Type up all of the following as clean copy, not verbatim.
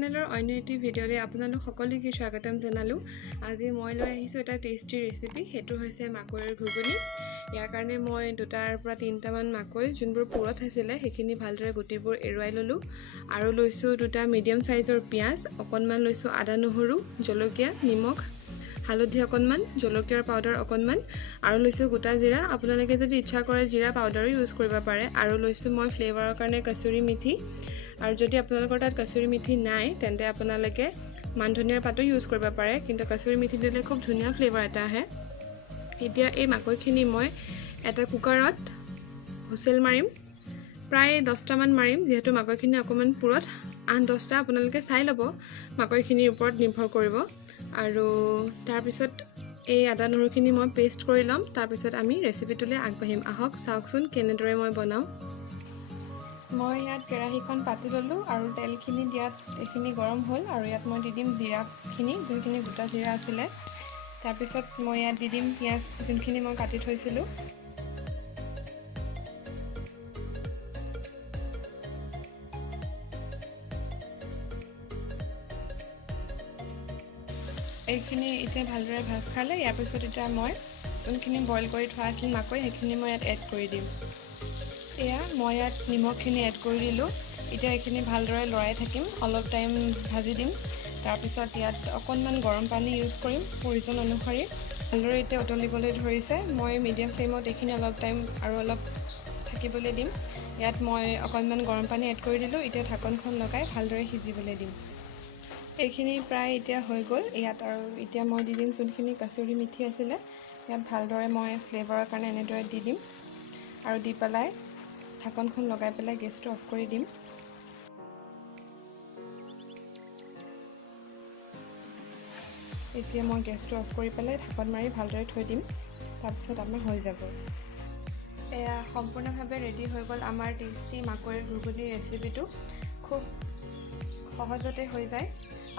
চেনেলৰ অন্য এটি ভিডিঅ'লৈ আপোনালোক সকলোকে স্বাগতম জনালোঁ। আজি মই লৈ আহিছোঁ এটা টেষ্টি ৰেচিপি, সেইটো হৈছে মাকৈৰ ঘুগুনি। ইয়াৰ কাৰণে মই 2টাৰ পৰা 3টামান মাকৈ যোনবোৰ পুৰত আছিলে সেইখিনি ভালদৰে গুটিবোৰ এৰুৱাই ল'লোঁ। আৰু লৈছোঁ 2টা মিডিয়াম সাইজৰ পিঁয়াজ, অকণমান লৈছোঁ আদা নহৰু, জলকীয়া, নিমখ, হালধি অকণমান, জলকীয়াৰ পাউডাৰ অকণমান, আৰু লৈছোঁ গোটা জিৰা। আপোনালোকে যদি ইচ্ছা কৰে জিৰা পাউডাৰো ইউজ কৰিব পাৰে। আৰু লৈছোঁ মই ফ্লেভাৰৰ কাৰণে কচুৰি মেথি। আৰু যদি আপোনালোকৰ তাত কচুৰি মেথি নাই তেন্তে আপোনালোকে মান ধনিয়াৰ পাতো ইউজ কৰিব পাৰে, কিন্তু কচুৰি মেথি দিলে খুব ধুনীয়া ফ্লেভাৰ এটা আহে। এতিয়া এই মাকৈখিনি মই এটা কুকাৰত হুইচেল মাৰিম, প্ৰায় 10টামান মাৰিম, যিহেতু মাকৈখিনি অকণমান পুৰত। 8-10টা আপোনালোকে চাই ল'ব, মাকৈখিনিৰ ওপৰত নিৰ্ভৰ কৰিব। আৰু তাৰপিছত এই আদা নহৰুখিনি মই পেষ্ট কৰি ল'ম। তাৰপিছত আমি ৰেচিপিটোলৈ আগবাঢ়িম। আহক চাওকচোন কেনেদৰে মই বনাওঁ। মই ইয়াত কেৰাহীখন পাতি ল'লোঁ আৰু তেলখিনি দিয়াত এইখিনি গৰম হ'ল। আৰু ইয়াত মই দি দিম জিৰাখিনি, যোনখিনি গোটা জিৰা আছিলে। তাৰপিছত মই ইয়াত দি দিম পিঁয়াজ, যোনখিনি মই কাটি থৈছিলোঁ। এইখিনি এতিয়া ভালদৰে ভাজ খালে, ইয়াৰ পিছত এতিয়া মই যোনখিনি বইল কৰি থোৱা আছিল মাকৈ, সেইখিনি মই ইয়াত এড কৰি দিম। মই ইয়াত নিমখখিনি এড কৰি দিলোঁ। এতিয়া এইখিনি ভালদৰে লৰাই থাকিম, অলপ টাইম ভাজি দিম। তাৰপিছত ইয়াত অকণমান গৰম পানী ইউজ কৰিম প্ৰয়োজন অনুসৰি। ভালদৰে এতিয়া উতলিবলৈ ধৰিছে, মই মিডিয়াম ফ্লেমত এইখিনি অলপ টাইম আৰু অলপ থাকিবলৈ দিম। ইয়াত মই অকণমান গৰম পানী এড কৰি দিলোঁ। এতিয়া ঢাকনখন লগাই ভালদৰে সিজিবলৈ দিম। এইখিনি প্ৰায় এতিয়া হৈ গ'ল। ইয়াত আৰু এতিয়া মই দি দিম যোনখিনি কচুৰি মেথি আছিলে, ইয়াত ভালদৰে মই ফ্লেভাৰৰ কাৰণে এনেদৰে দি দিম। আৰু দি পেলাই ঢাকনখন লগাই পেলাই গেছটো অফ কৰি দিম। এতিয়া মই গেছটো অফ কৰি পেলাই ঢাকন মাৰি ভালদৰে থৈ দিম। তাৰপিছত আমাৰ হৈ যাব। এয়া সম্পূৰ্ণভাৱে ৰেডি হৈ গ'ল আমাৰ টেষ্টি মাকৈৰ ঘুগুনি ৰেচিপিটো। খুব সহজতে হৈ যায়।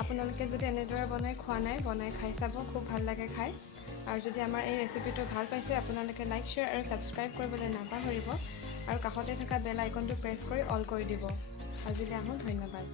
আপোনালোকে যদি এনেদৰে বনাই খোৱা নাই, বনাই খাই চাব, খুব ভাল লাগে খাই। আৰু যদি আমাৰ এই ৰেচিপিটো ভাল পাইছে আপোনালোকে লাইক, শ্বেয়াৰ আৰু ছাবস্ক্ৰাইব কৰিবলৈ নাপাহৰিব। আৰু কাষতে থকা বেল আইকনটো প্ৰেছ কৰি অল কৰি দিব। আজিলৈ আহোঁ, ধন্যবাদ।